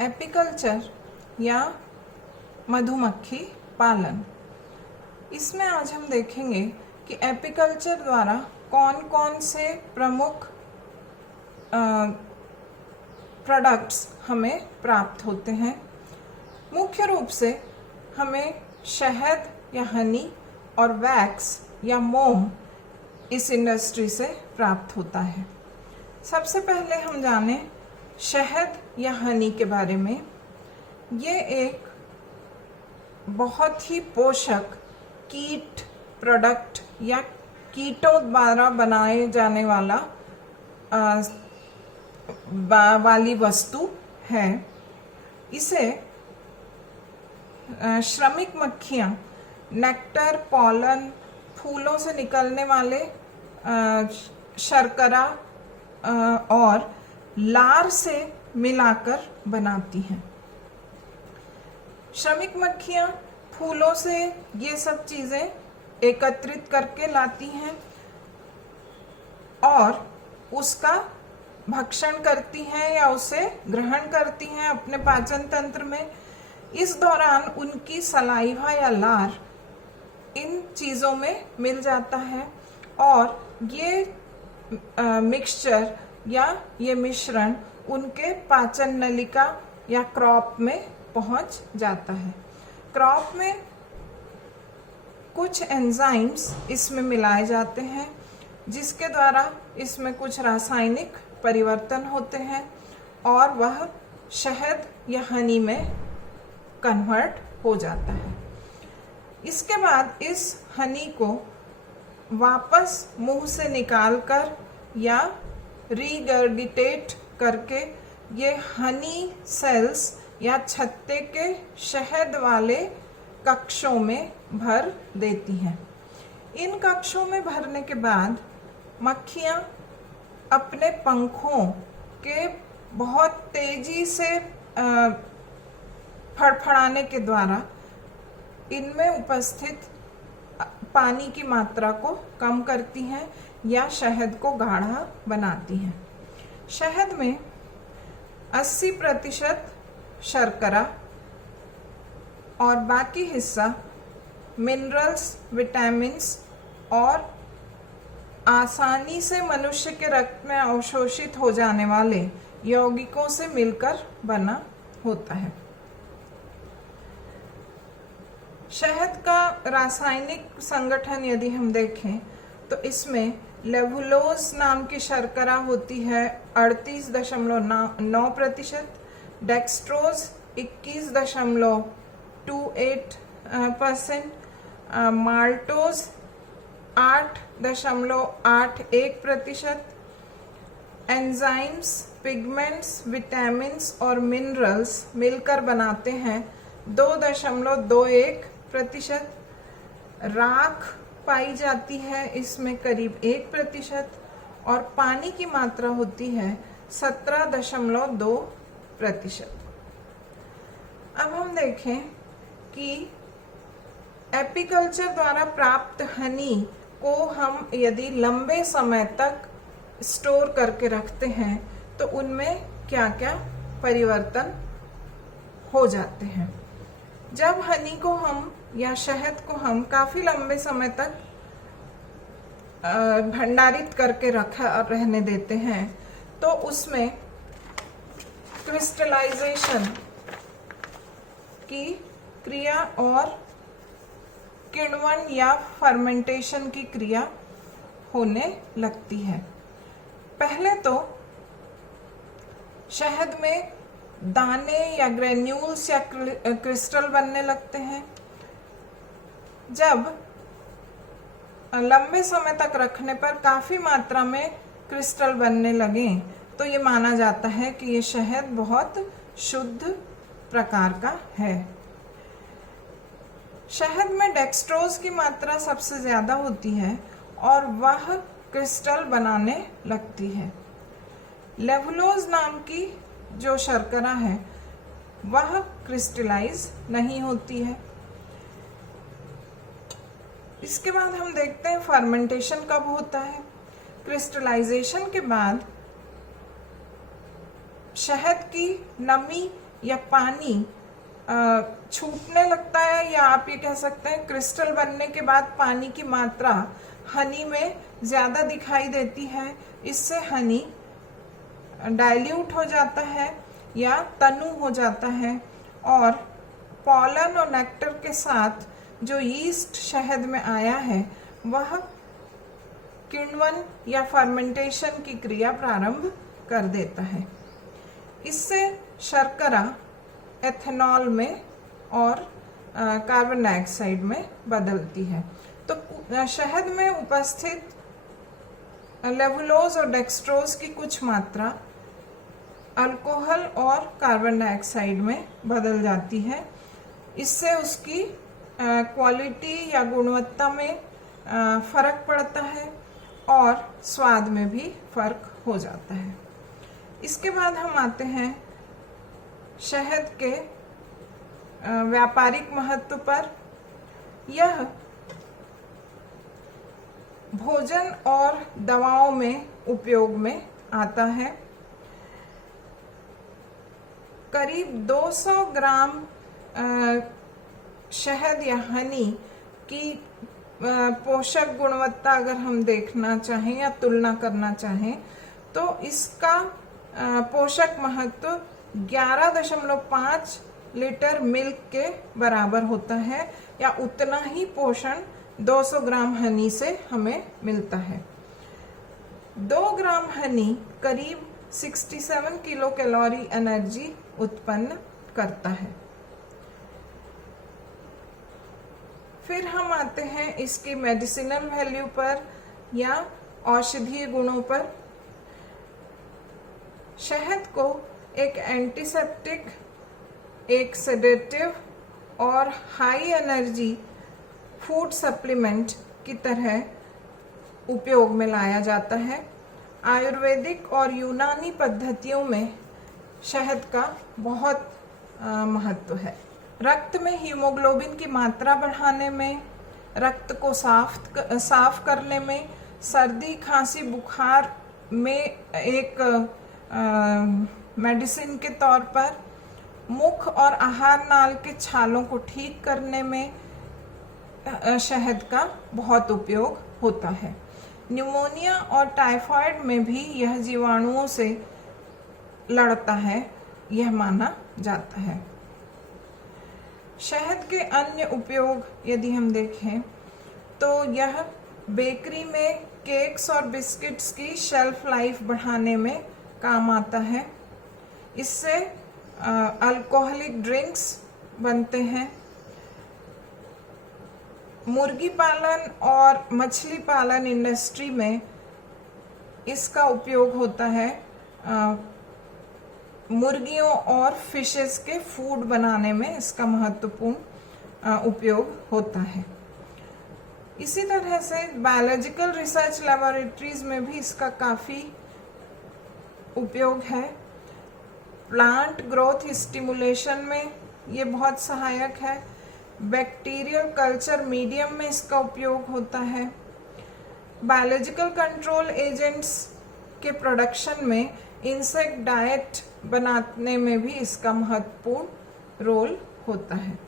Apiculture या मधुमक्खी पालन। इसमें आज हम देखेंगे कि एपीकल्चर द्वारा कौन कौन से प्रमुख प्रोडक्ट्स हमें प्राप्त होते हैं। मुख्य रूप से हमें शहद या हनी और वैक्स या मोम इस इंडस्ट्री से प्राप्त होता है। सबसे पहले हम जाने शहद या हनी के बारे में। ये एक बहुत ही पोषक कीट प्रोडक्ट या कीटों द्वारा बनाए जाने वाली वस्तु है। इसे श्रमिक मक्खियाँ नेक्टर, पॉलन, फूलों से निकलने वाले शर्करा और लार से मिलाकर बनाती हैं। श्रमिक मक्खियाँ फूलों से ये सब चीज़ें एकत्रित करके लाती हैं और उसका भक्षण करती हैं या उसे ग्रहण करती हैं अपने पाचन तंत्र में। इस दौरान उनकी सलाइवा या लार इन चीज़ों में मिल जाता है और ये मिक्सचर या ये मिश्रण उनके पाचन नलिका या क्रॉप में पहुंच जाता है। क्रॉप में कुछ एंजाइम्स इसमें मिलाए जाते हैं जिसके द्वारा इसमें कुछ रासायनिक परिवर्तन होते हैं और वह शहद या हनी में कन्वर्ट हो जाता है। इसके बाद इस हनी को वापस मुंह से निकालकर या रीगर्गिटेट करके ये हनी सेल्स या छत्ते के शहद वाले कक्षों में भर देती हैं। इन कक्षों में भरने के बाद मक्खियाँ अपने पंखों के बहुत तेजी से फड़फड़ाने के द्वारा इनमें उपस्थित पानी की मात्रा को कम करती हैं या शहद को गाढ़ा बनाती हैं। शहद में 80% शर्करा और बाकी हिस्सा मिनरल्स, विटामिन्स और आसानी से मनुष्य के रक्त में अवशोषित हो जाने वाले यौगिकों से मिलकर बना होता है। शहद का रासायनिक संगठन यदि हम देखें तो इसमें लेवुलोज नाम की शर्करा होती है 38.9%, dextrose 21.28%, maltose 8.81%, enzymes, pigments, vitamins और मिनरल्स मिलकर बनाते हैं 2.21%, राख पाई जाती है इसमें करीब 1% और पानी की मात्रा होती है 17.2%। अब हम देखें कि एपीकल्चर द्वारा प्राप्त हनी को हम यदि लंबे समय तक स्टोर करके रखते हैं तो उनमें क्या क्या परिवर्तन हो जाते हैं। जब हनी को हम या शहद को हम काफ़ी लंबे समय तक भंडारित करके रहने देते हैं तो उसमें क्रिस्टलाइजेशन की क्रिया और किण्वन या फर्मेंटेशन की क्रिया होने लगती है। पहले तो शहद में दाने या ग्रेन्यूल्स या क्रिस्टल बनने लगते हैं। जब लंबे समय तक रखने पर काफ़ी मात्रा में क्रिस्टल बनने लगें तो ये माना जाता है कि ये शहद बहुत शुद्ध प्रकार का है। शहद में डेक्सट्रोज की मात्रा सबसे ज़्यादा होती है और वह क्रिस्टल बनाने लगती है। लेवुलोज नाम की जो शर्करा है वह क्रिस्टलाइज नहीं होती है। इसके बाद हम देखते हैं फर्मेंटेशन कब होता है। क्रिस्टलाइजेशन के बाद शहद की नमी या पानी छूटने लगता है, या आप ये कह सकते हैं क्रिस्टल बनने के बाद पानी की मात्रा हनी में ज़्यादा दिखाई देती है। इससे हनी डाइल्यूट हो जाता है या तनु हो जाता है, और पॉलन और नेक्टर के साथ जो यीस्ट शहद में आया है वह किण्वन या फर्मेंटेशन की क्रिया प्रारंभ कर देता है। इससे शर्करा एथेनॉल में और कार्बन डाइऑक्साइड में बदलती है। तो शहद में उपस्थित लेवुलोज और डेक्सट्रोज की कुछ मात्रा अल्कोहल और कार्बन डाइऑक्साइड में बदल जाती है। इससे उसकी क्वालिटी या गुणवत्ता में फर्क पड़ता है और स्वाद में भी फर्क हो जाता है। इसके बाद हम आते हैं शहद के व्यापारिक महत्व पर। यह भोजन और दवाओं में उपयोग में आता है। करीब 200 ग्राम शहद या हनी की पोषक गुणवत्ता अगर हम देखना चाहें या तुलना करना चाहें तो इसका पोषक महत्व 11.5 लीटर मिल्क के बराबर होता है, या उतना ही पोषण 200 ग्राम हनी से हमें मिलता है। 2 ग्राम हनी करीब 67 किलो कैलोरी एनर्जी उत्पन्न करता है। फिर हम आते हैं इसकी मेडिसिनल वैल्यू पर या औषधीय गुणों पर। शहद को एक एंटीसेप्टिक, एक सेडेटिव और हाई एनर्जी फूड सप्लीमेंट की तरह उपयोग में लाया जाता है। आयुर्वेदिक और यूनानी पद्धतियों में शहद का बहुत महत्व है। रक्त में हीमोग्लोबिन की मात्रा बढ़ाने में, रक्त को साफ करने में, सर्दी खांसी बुखार में एक मेडिसिन के तौर पर, मुख और आहार नाल के छालों को ठीक करने में शहद का बहुत उपयोग होता है। न्यूमोनिया और टाइफाइड में भी यह जीवाणुओं से लड़ता है, यह माना जाता है। शहद के अन्य उपयोग यदि हम देखें तो यह बेकरी में केक्स और बिस्किट्स की शेल्फ लाइफ बढ़ाने में काम आता है। इससे अल्कोहलिक ड्रिंक्स बनते हैं। मुर्गी पालन और मछली पालन इंडस्ट्री में इसका उपयोग होता है। मुर्गियों और फिशेस के फूड बनाने में इसका महत्वपूर्ण उपयोग होता है। इसी तरह से बायोलॉजिकल रिसर्च लैबोरेटरीज में भी इसका काफ़ी उपयोग है। प्लांट ग्रोथ स्टिमुलेशन में ये बहुत सहायक है। बैक्टीरियल कल्चर मीडियम में इसका उपयोग होता है। बायोलॉजिकल कंट्रोल एजेंट्स के प्रोडक्शन में, इंसेक्ट डाइट बनाने में भी इसका महत्वपूर्ण रोल होता है।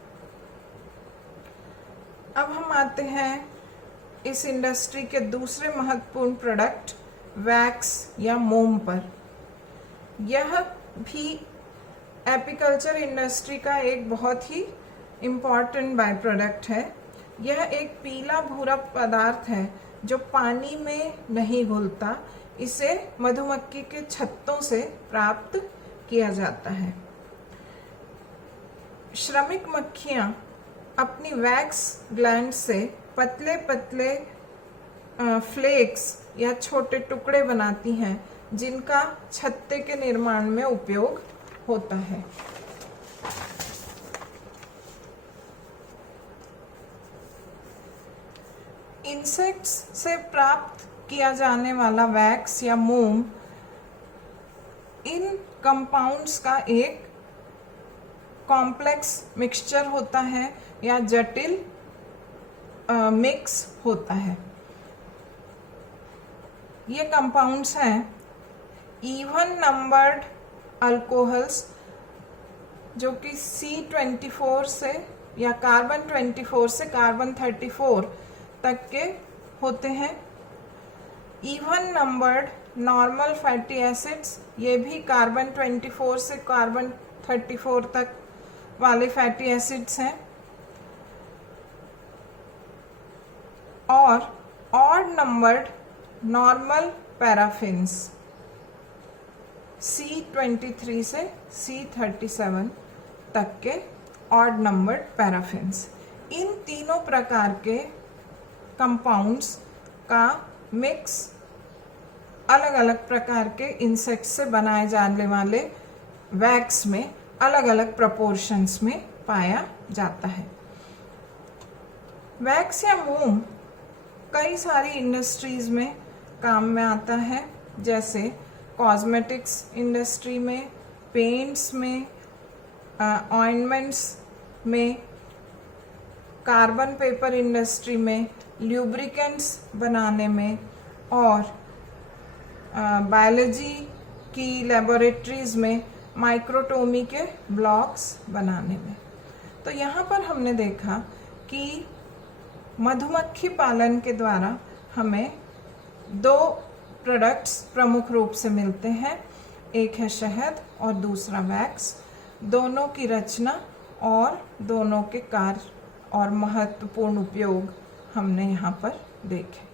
अब हम आते हैं इस इंडस्ट्री के दूसरे महत्वपूर्ण प्रोडक्ट वैक्स या मोम पर। यह भी एपीकल्चर इंडस्ट्री का एक बहुत ही इम्पॉर्टेंट बाय प्रोडक्ट है। यह एक पीला भूरा पदार्थ है जो पानी में नहीं घुलता। इसे मधुमक्खी के छत्तों से प्राप्त किया जाता है। श्रमिक मक्खियां अपनी वैक्स ग्लैंड से पतले पतले फ्लेक्स या छोटे टुकड़े बनाती हैं, जिनका छत्ते के निर्माण में उपयोग होता है। इंसेक्ट्स से प्राप्त किया जाने वाला वैक्स या मोम इन कंपाउंड्स का एक कॉम्प्लेक्स मिक्सचर होता है या जटिल मिक्स होता है। ये कंपाउंड्स हैं इवन नंबर्ड अल्कोहल्स, जो कि C24 से या कार्बन 24 से कार्बन 34 तक के होते हैं। Even numbered normal fatty acids, ये भी कार्बन 24 से कार्बन 34 तक वाले फैटी एसिड्स हैं। और odd numbered normal paraffins C23 से C37 तक के ऑड नंबर्ड पैराफिन्स। इन तीनों प्रकार के कंपाउंड्स का मिक्स अलग अलग प्रकार के इंसेक्ट से बनाए जाने वाले वैक्स में अलग अलग प्रोपोर्शंस में पाया जाता है। वैक्स या मोम कई सारी इंडस्ट्रीज में काम में आता है, जैसे कॉस्मेटिक्स इंडस्ट्री में, पेंट्स में, ऑइंटमेंट्स में, कार्बन पेपर इंडस्ट्री में, ल्यूब्रिकेंट्स बनाने में, और बायोलॉजी की लेबोरेटरीज में माइक्रोटोमी के ब्लॉक्स बनाने में। तो यहाँ पर हमने देखा कि मधुमक्खी पालन के द्वारा हमें दो प्रोडक्ट्स प्रमुख रूप से मिलते हैं, एक है शहद और दूसरा वैक्स। दोनों की रचना और दोनों के कार्य और महत्वपूर्ण उपयोग हमने यहाँ पर देखे।